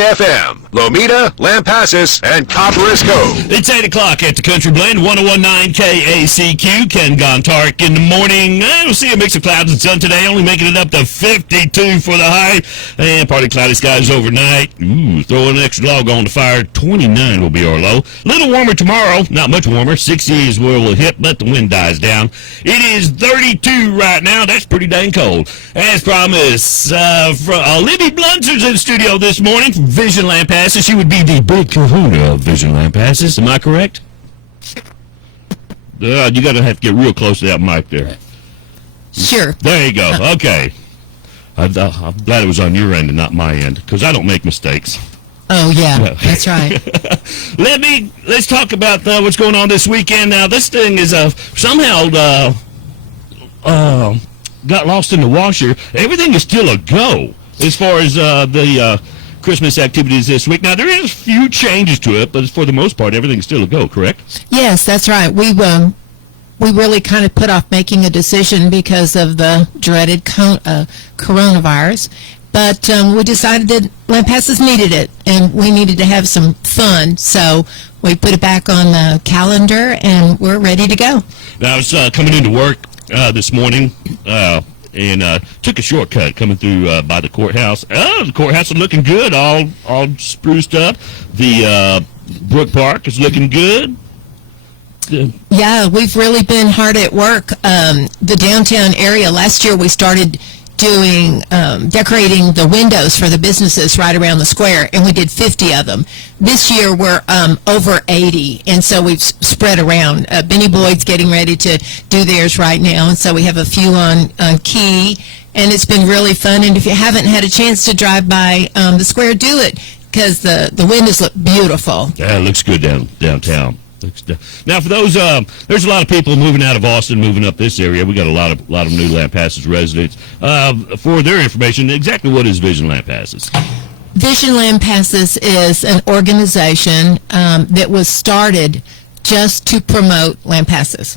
FM, Lomita, Lampasas, and Copperas Cove. It's 8 o'clock at the Country Blend, 101.9 KACQ. Ken Gontark in the morning. We'll see a mix of clouds and sun today, only making it up to 52 for the high. And partly cloudy skies overnight. Throw an extra log on the fire. 29 will be our low. A little warmer tomorrow. Not much warmer. 60 is where we'll hit, but the wind dies down. It is 32 right now. That's pretty dang cold. As promised, Libby Blunzer's in the studio this morning from Vision Lampasas. She would be the big kahuna of Vision Lampasas. Am I correct? You got to have to get real close to that mic there. Sure. There you go. Okay. I'm glad it was on your end and not my end, because I don't make mistakes. Oh, yeah, that's right. Let's talk about what's going on this weekend. Now, this thing is somehow got lost in the washer. Everything is still a go as far as the Christmas activities this week. Now, there is a few changes to it, but for the most part, everything's still a go, correct? Yes, that's right. We really kind of put off making a decision because of the dreaded coronavirus. But we decided that Lampasas needed it, and we needed to have some fun. So we put it back on the calendar, and we're ready to go. Now, I was coming into work this morning and took a shortcut coming through by the courthouse. The courthouse is looking good, all spruced up. The Brook Park is looking good. Yeah, we've really been hard at work. The downtown area, last year we started doing decorating the windows for the businesses right around the square, and we did 50 of them. This year we're over 80, and so we've spread around. Benny Boyd's getting ready to do theirs right now, and so we have a few on key, and it's been really fun. And if you haven't had a chance to drive by the square, do it, because the windows look beautiful. Yeah, it looks good downtown. Now, for those, there's a lot of people moving out of Austin, moving up this area. We got a lot of new Lampasas residents. For their information, exactly what is Vision Lampasas? Vision Lampasas is an organization that was started just to promote Lampasas.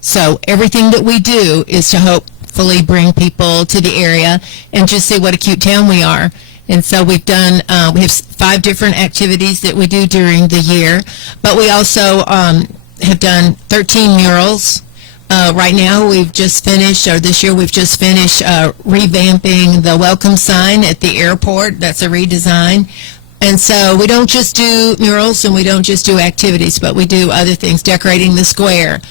So everything that we do is to hopefully bring people to the area and just see what a cute town we are. And so we've done, we have 5 different activities that we do during the year, but we also have done 13 murals. Right now we've just finished, or this year we've just finished revamping the welcome sign at the airport. That's a redesign. And so we don't just do murals and we don't just do activities, but we do other things, decorating the square.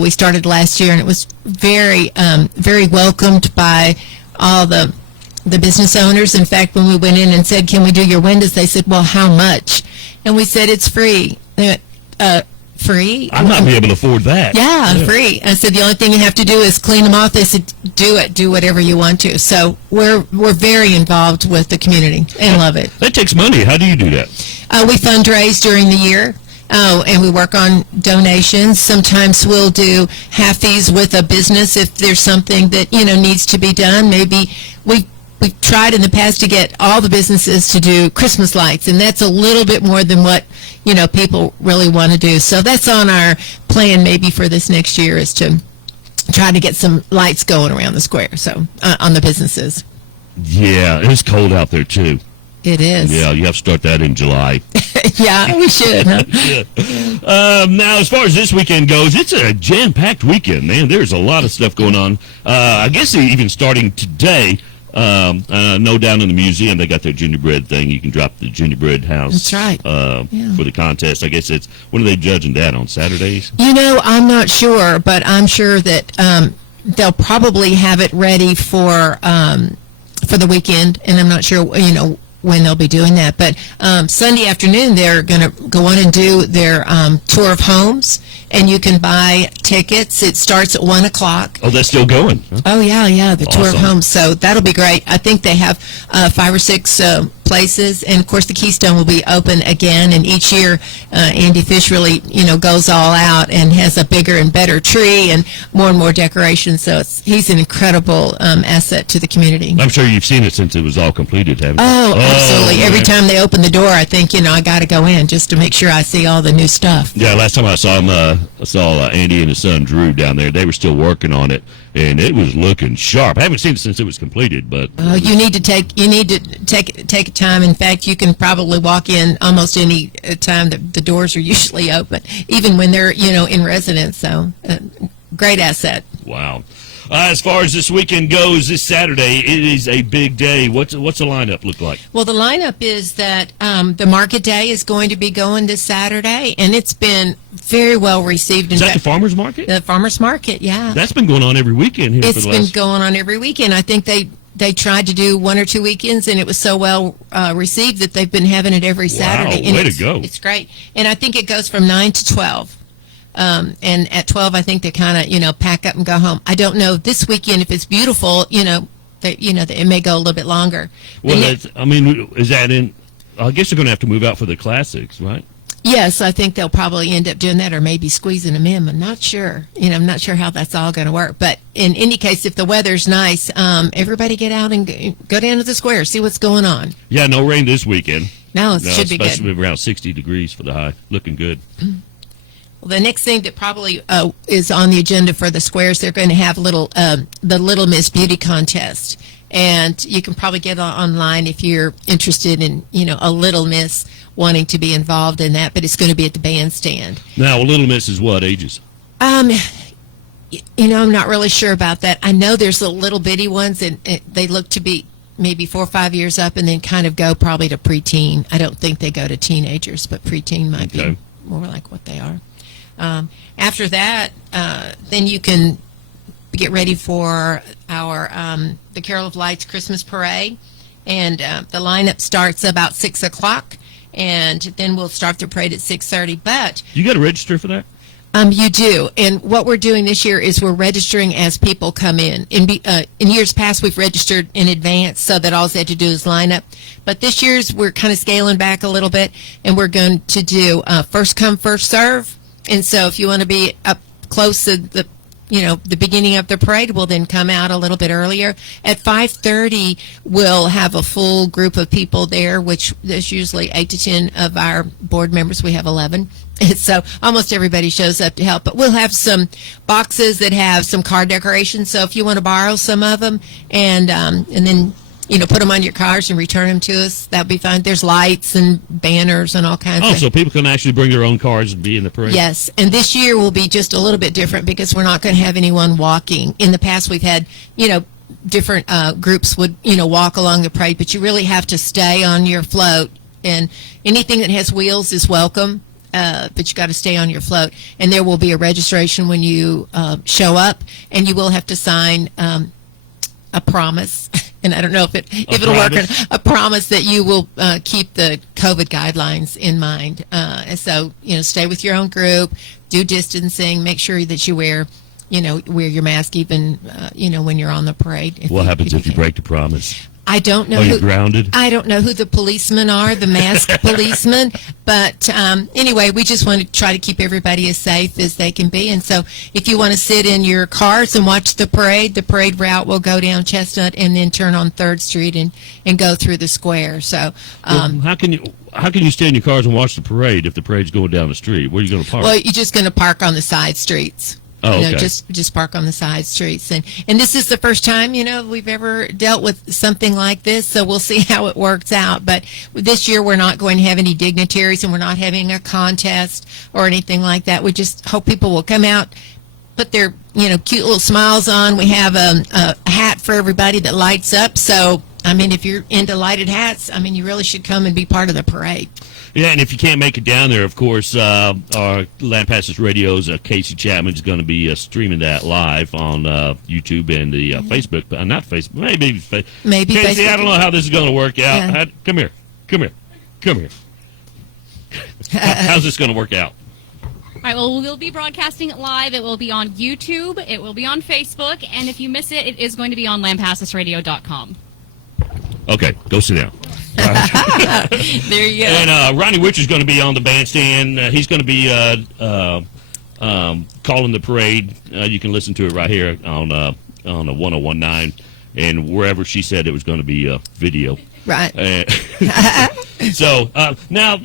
We started last year, and it was very, very welcomed by all the business owners. In fact, when we went in and said, "Can we do your windows?" they said, "Well, how much?" And we said, "It's free." They went, free? I might be able to afford that. Yeah, free. I said, "The only thing you have to do is clean them off." They said, do whatever you want to. So we're very involved with the community and love it. That takes money. How do you do that? We fundraise during the year. And we work on donations. Sometimes we'll do halfies with a business if there's something that, needs to be done. Maybe we've tried in the past to get all the businesses to do Christmas lights, and that's a little bit more than what, people really want to do. So that's on our plan maybe for this next year, is to try to get some lights going around the square, so on the businesses. Yeah, it's cold out there, too. It is. Yeah, you have to start that in July. Yeah, we should. Huh? Yeah. Now, as far as this weekend goes, it's a jam-packed weekend, man. There's a lot of stuff going on. I guess even starting today, no, down in the museum, they got their gingerbread thing. You can drop the gingerbread house. That's right. For the contest. I guess it's, when are they judging that, on Saturdays? I'm not sure, but I'm sure that they'll probably have it ready for the weekend, and I'm not sure, when they'll be doing that. But Sunday afternoon, they're going to go on and do their tour of homes, and you can buy tickets. It starts at 1 o'clock. Oh, that's still going? Huh? Oh, yeah, the tour of Awesome. homes. So that'll be great. I think they have 5 or 6 places, and of course the Keystone will be open again, and each year Andy Fish really goes all out and has a bigger and better tree and more decorations. So he's an incredible asset to the community. I'm sure you've seen it since it was all completed, haven't you? Oh, absolutely. Man. Every time they open the door, I think, I got to go in just to make sure I see all the new stuff. Yeah, last time I saw him, I saw Andy and his son Drew down there. They were still working on it. and it was looking sharp. I haven't seen it since it was completed, but You need to take time. In fact, you can probably walk in almost any time. The doors are usually open, even when they're in residence. So, great asset. wow. As far as this weekend goes, this Saturday, it is a big day. What's the lineup look like? Well, the lineup is that the market day is going to be going this Saturday, and it's been very well received. Is that the farmers market? The farmers market, yeah. That's been going on every weekend here. It's been going on every weekend. I think they tried to do 1 or 2 weekends, and it was so well received that they've been having it every Saturday. Wow, way to go. It's great. And I think it goes from 9 to 12. And at 12, I think they kind of, pack up and go home. I don't know this weekend if it's beautiful, it may go a little bit longer. Well, is that in, I guess they're going to have to move out for the classics, right? Yes, I think they'll probably end up doing that or maybe squeezing them in. I'm not sure. I'm not sure how that's all going to work. But in any case, if the weather's nice, everybody get out and go down to the square, see what's going on. Yeah, no rain this weekend. No, it should be good. Especially around 60 degrees for the high. Looking good. Well, the next thing that probably is on the agenda for the squares, they're going to have the Little Miss Beauty Contest. And you can probably get online if you're interested in, a Little Miss wanting to be involved in that. But it's going to be at the bandstand. Now, a Little Miss is what ages? I'm not really sure about that. I know there's the little bitty ones, and they look to be maybe 4 or 5 years up and then kind of go probably to preteen. I don't think they go to teenagers, but preteen might be more like what they are. After that, then you can get ready for our the Carol of Lights Christmas Parade, and the lineup starts about 6 o'clock, and then we'll start the parade at 6:30. But you got to register for that? You do, and what we're doing this year is we're registering as people come in. In years past, we've registered in advance so that all they have to do is line up. But this year's we're kind of scaling back a little bit, and we're going to do first come, first serve. And so if you want to be up close to the beginning of the parade, we'll then come out a little bit earlier. At 5:30, we'll have a full group of people there, which there's usually 8 to 10 of our board members. We have 11. And so almost everybody shows up to help. But we'll have some boxes that have some card decorations. So if you want to borrow some of them and then put them on your cars and return them to us, that'd be fine. There's lights and banners and all kinds of. So people can actually bring their own cars and be in the parade? Yes, and this year will be just a little bit different because we're not going to have anyone walking. In the past, we've had, different groups would, walk along the parade, but you really have to stay on your float. And anything that has wheels is welcome, but you got to stay on your float. And there will be a registration when you show up, and you will have to sign a promise. And I don't know if it'll work. A promise that you will keep the COVID guidelines in mind. And so, stay with your own group, do distancing, make sure that you wear your mask even, when you're on the parade. What happens if you break the promise? I don't know. Are you grounded? I don't know who the policemen are, the masked policemen. But anyway, we just want to try to keep everybody as safe as they can be. And so if you want to sit in your cars and watch the parade route will go down Chestnut and then turn on 3rd Street and go through the square. So how can you stay in your cars and watch the parade if the parade's going down the street? Where are you going to park? Well, you're just going to park on the side streets. Oh, okay. Just park on the side streets. And this is the first time, we've ever dealt with something like this, so we'll see how it works out. But this year we're not going to have any dignitaries, and we're not having a contest or anything like that. We just hope people will come out, put their, cute little smiles on. We have a hat for everybody that lights up. So, if you're into lighted hats, you really should come and be part of the parade. Yeah, and if you can't make it down there, of course, our Lampasas Radio's Casey Chapman is going to be streaming that live on YouTube and the Facebook. Not Facebook, maybe Facebook. Maybe Casey, Facebook. I don't know how this is going to work out. Yeah. Come here. How's this going to work out? All right, well, we'll be broadcasting it live. It will be on YouTube. It will be on Facebook. And if you miss it, it is going to be on lampasasradio.com. Okay, go sit down. There you go. And Ronnie Witch is going to be on the bandstand. He's going to be calling the parade. You can listen to it right here on 1019 and wherever she said it was going to be video. Right. So now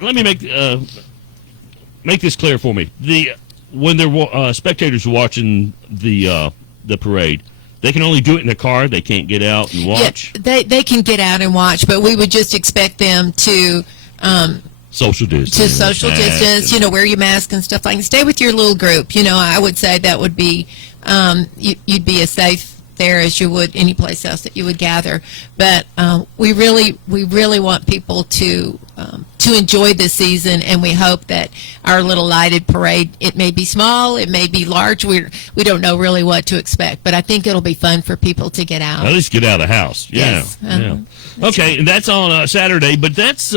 let me make this clear for me. When they're spectators watching the the parade, they can only do it in the car. They can't get out and watch. Yeah, they can get out and watch, but we would just expect them to social distance. Wear your mask and stuff like that. Stay with your little group. I would say that would be you'd be as safe there as you would any place else that you would gather. But we really want people to enjoy this season, and we hope that our little lighted parade, it may be small, it may be large. We don't know really what to expect, but I think it'll be fun for people to get out. At least get out of the house. Yeah. Yes. Yeah. Okay, and that's on Saturday, but that's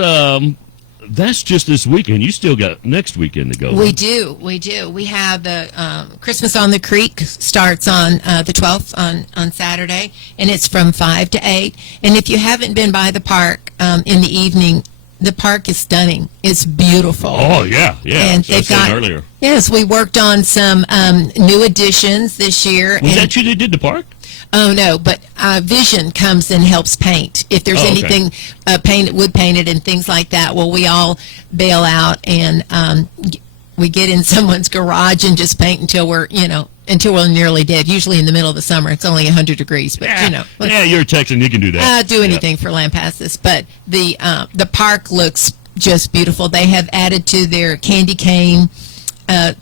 just this weekend. You still got next weekend to go. We do. We have the Christmas on the Creek starts on the 12th on Saturday, and it's from 5 to 8. And if you haven't been by the park in the evening, the park is stunning. It's beautiful. Oh, yeah. And so I was saying earlier. Yes, we worked on some new additions this year. Was that you that did the park? Oh, no, but Vision comes and helps paint. If there's anything wood painted and things like that, well, we all bail out and we get in someone's garage and just paint until we're nearly dead. Usually in the middle of the summer, it's only 100 degrees, but Yeah, you're a Texan, you can do that. Do anything for Lampasas, but the park looks just beautiful. They have added to their candy cane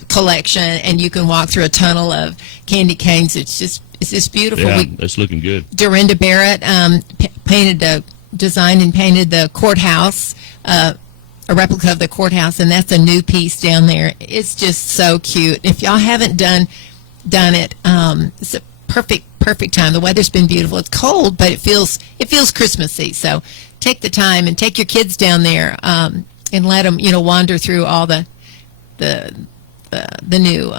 collection, and you can walk through a tunnel of candy canes. It's just beautiful. Yeah, that's looking good. Dorinda Barrett designed and painted the courthouse, a replica of the courthouse, and that's a new piece down there. It's just so cute. If y'all haven't done it, it's a perfect time. The weather's been beautiful. It's cold, but it feels Christmassy. So take the time and take your kids down there and let them wander through all the new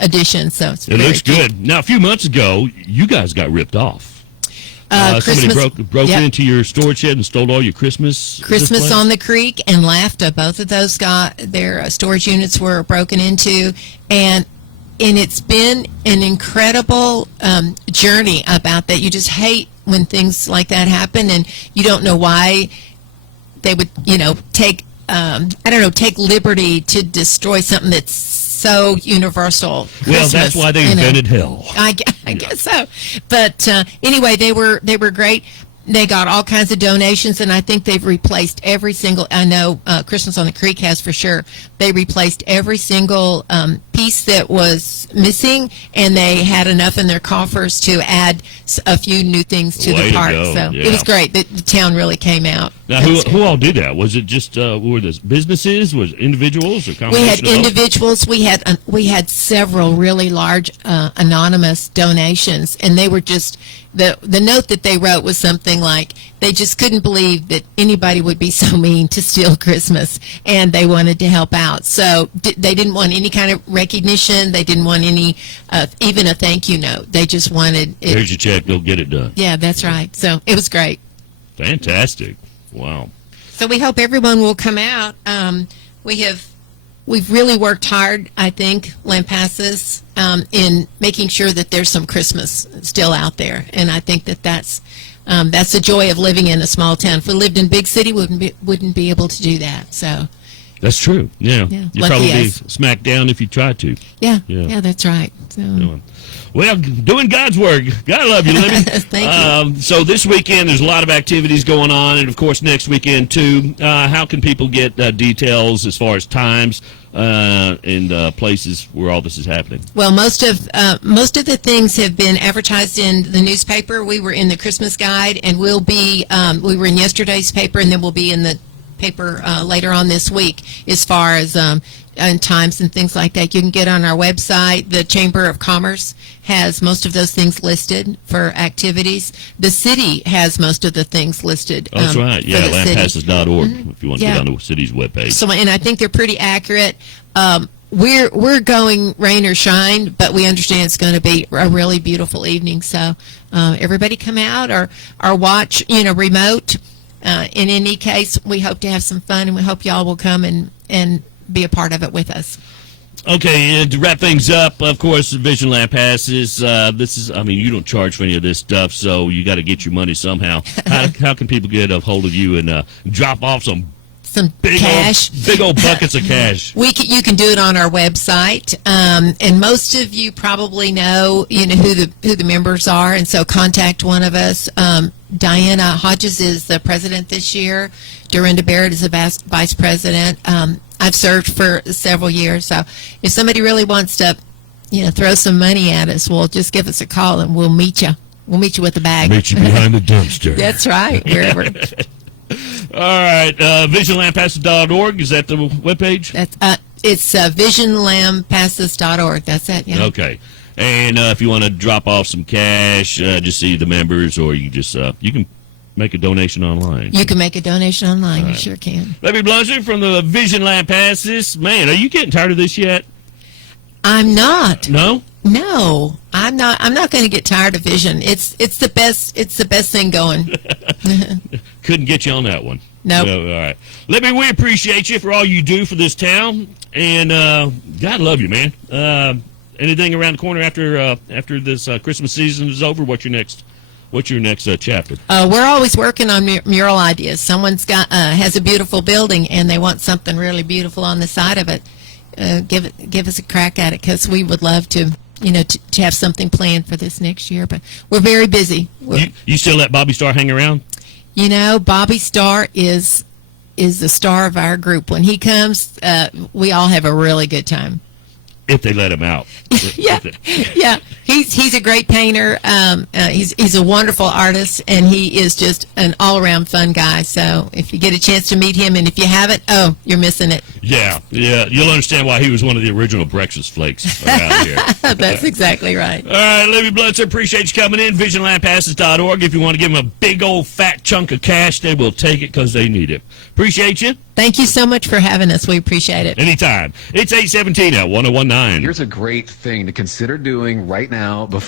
additions. So it looks good. Now, a few months ago, you guys got ripped off. Somebody broke into your storage shed and stole all your Christmas on the Creek and LAFTA. Both of those got their storage units were broken into, and it's been an incredible journey about that. You just hate when things like that happen, and you don't know why they would take liberty to destroy something that's so universal. Well, that's why they invented hell. I guess so. But anyway, they were great. They got all kinds of donations, and I think they've replaced every single. I know Christmas on the Creek has for sure. They replaced every single piece that was missing, and they had enough in their coffers to add a few new things to the park. So it was great. The town really came out. Now, who all did that? Was it just were the businesses? Was it individuals or combination? We had individuals. We had several really large anonymous donations, and they were just the note that they wrote was something like they just couldn't believe that anybody would be so mean to steal Christmas, and they wanted to help out. So they didn't want any kind of recognition. They didn't want any even a thank you note. They just wanted it. Here's your check. Go get it done. Yeah, that's right. So it was great. Fantastic. Wow. So we hope everyone will come out. We've really worked hard, I think, Lampasas, in making sure that there's some Christmas still out there, and I think that's the joy of living in a small town. If we lived in a big city, we wouldn't be able to do that. So that's true. Yeah. You'd probably be smacked down if you tried to. Yeah, that's right. So. Well, doing God's work. God love you, Libby. Thank you. So this weekend, there's a lot of activities going on, and, of course, next weekend, too. How can people get details as far as times and places where all this is happening? Well, most of the things have been advertised in the newspaper. We were in the Christmas Guide, and we were in yesterday's paper, and then we'll be in the paper later on this week as far as and times and things like that. You can get on our website. The Chamber of Commerce has most of those things listed for activities. The city has most of the things listed. That's right. Yeah, lampasas.org if you want to get on the city's webpage. So, and I think they're pretty accurate. We're going rain or shine, but we understand it's going to be a really beautiful evening. So everybody come out or watch, remote. In any case, we hope to have some fun, and we hope y'all will come and be a part of it with us. Okay, to wrap things up, of course, Vision Lampasas. You don't charge for any of this stuff, so you got to get your money somehow. How can people get a hold of you and drop off some some Big cash. big old buckets of cash. You can do it on our website, and most of you probably know who the members are, and so contact one of us. Diana Hodges is the president this year. Dorinda Barrett is the vice president. I've served for several years, so if somebody really wants to, throw some money at us, well, just give us a call and we'll meet you. We'll meet you with a bag. Meet you behind the dumpster. That's right. Wherever. All right, visionlampasses.org, is that the webpage? It's visionlampasses.org. That's it. Yeah. Okay. And if you want to drop off some cash, just see the members, or you just you can make a donation online. You can make a donation online. All You right. sure can. Libby Blunzer from the Vision Lampasses. Man, are you getting tired of this yet? I'm not. No? No, I'm not. I'm not going to get tired of Vision. It's the best. It's the best thing going. Couldn't get you on that one. Nope. No, all right. Libby, we appreciate you for all you do for this town, and God love you, man. Anything around the corner after this Christmas season is over? What's your next chapter? We're always working on mural ideas. Someone's has a beautiful building and they want something really beautiful on the side of it. Give us a crack at it, because we would love to to have something planned for this next year. But we're very busy. You still let Bobby Starr hang around? Bobby Starr is the star of our group. When he comes, we all have a really good time. If they let him out. Yeah. He's a great painter. He's a wonderful artist, and he is just an all-around fun guy. So if you get a chance to meet him, and if you haven't, you're missing it. Yeah. You'll understand why he was one of the original breakfast flakes around here. That's exactly right. All right, Libby Blunzer, appreciate you coming in. VisionLampasses.org. If you want to give them a big old fat chunk of cash, they will take it because they need it. Appreciate you. Thank you so much for having us. We appreciate it. Anytime. It's 817 at 1019. Here's a great thing to consider doing right now before